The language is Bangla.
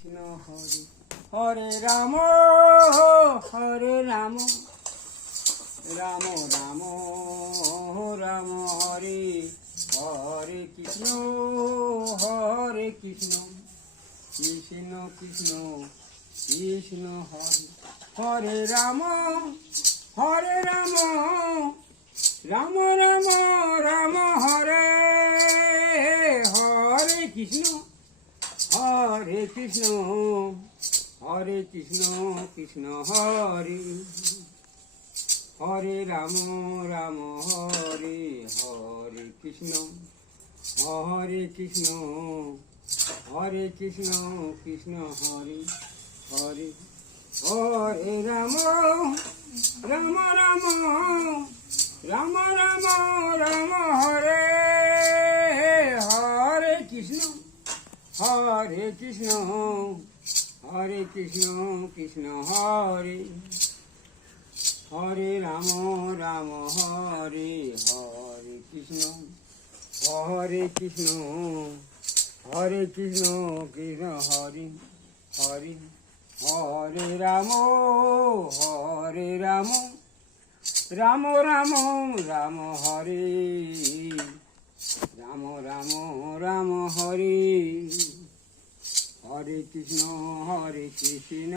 কৃষ্ণ হরে হরে রাম রাম রাম রাম হরে হরে কৃষ্ণ কৃষ্ণ কৃষ্ণ কৃষ্ণ হরে হরে রাম রাম রাম রাম হরে হরে কৃষ্ণ কৃষ্ণ কৃষ্ণ হরে হরে রাম রাম হরে হরে কৃষ্ণ কৃষ্ণ কৃষ্ণ হরে হরে হরে রাম রাম রাম রাম রাম রাম হরে হরে কৃষ্ণ কৃষ্ণ হরে হরে রাম রাম হরে হরে কৃষ্ণ কৃষ্ণ কৃষ্ণ হরে হরে হরে রাম রাম রাম রাম হরে রাম রাম হরে হরে কৃষ্ণ